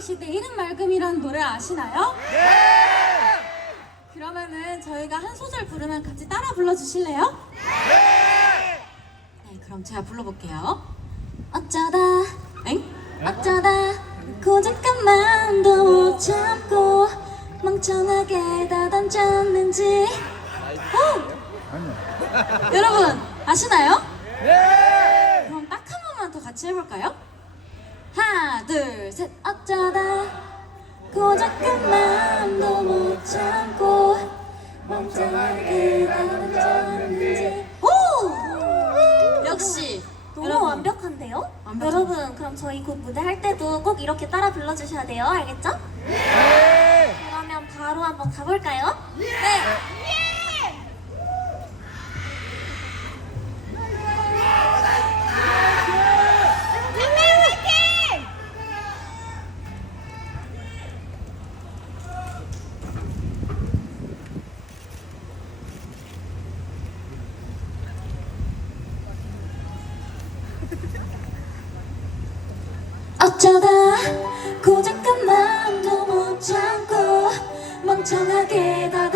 시대 이름 맑음이라는 노래 아시나요? 네! 그러면은 저희가 한 소절 부르면 같이 따라 불러주실래요? 네! 네, 그럼 제가 불러볼게요. 어쩌다, 엥? 네? 어쩌다, 그 고 잠깐만도 못 참고 멍청하게 다 던졌는지. 오! 여러분, 아시나요? 네! 그럼 딱 한 번만 더 같이 해볼까요? 하나 둘셋 어쩌다 고작 그 마음도 못 참고 멍청하게 남았는지 오! 역시 너무 여러분. 완벽한데요? 완벽하죠. 여러분 그럼 저희 곧 무대 할 때도 꼭 이렇게 따라 불러주셔야 돼요 알겠죠? 네. 그러면 바로 한번 가볼까요? 네! 어쩌다 고작 그만도 못 참고 멍청하게 다.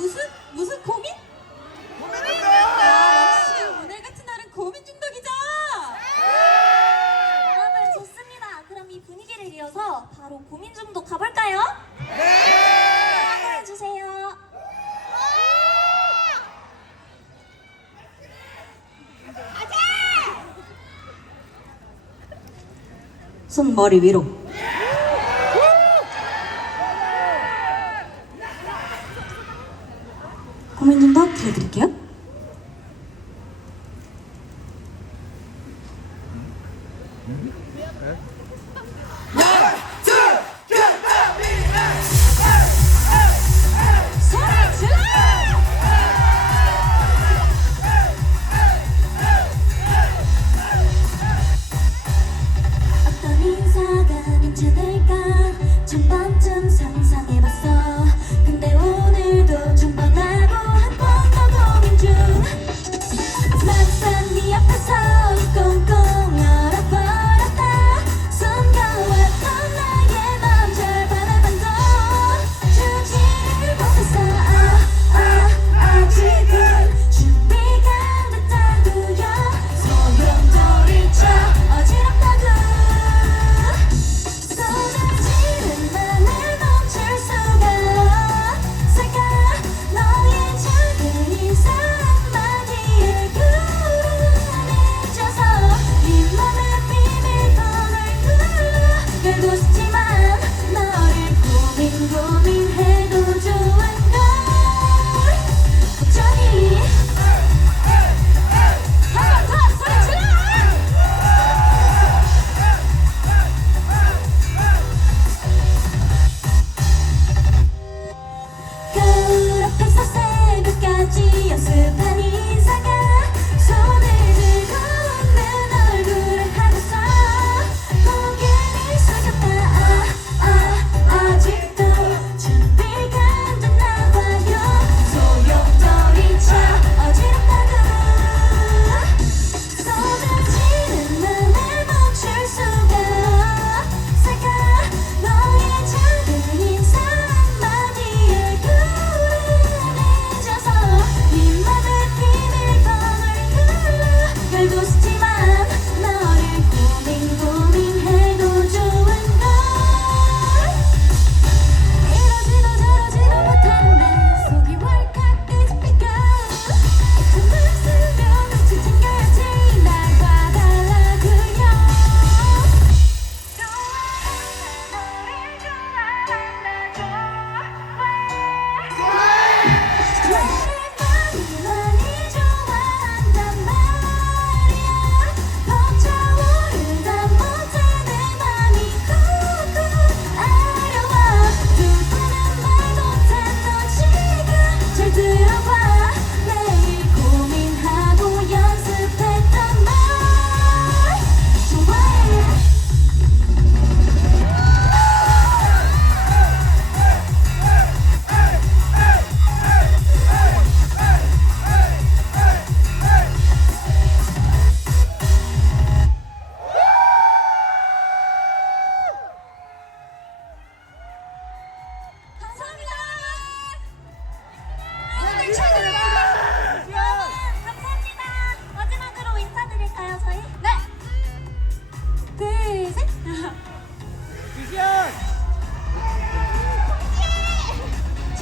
무슨 무슨 고민? 고민입니다. 아, 역시 오늘 같은 날은 고민 중독이죠. 네. 여러분 좋습니다. 그럼 이 분위기를 이어서 바로 고민 중독 가볼까요? 네. 주세요. 손 머리 위로. 어떤 인사가 인체될까? 첫 번쯤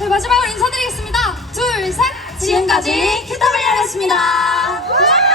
마지막으로 인사드리겠습니다. 둘, 셋! 지금까지 KWR였습니다.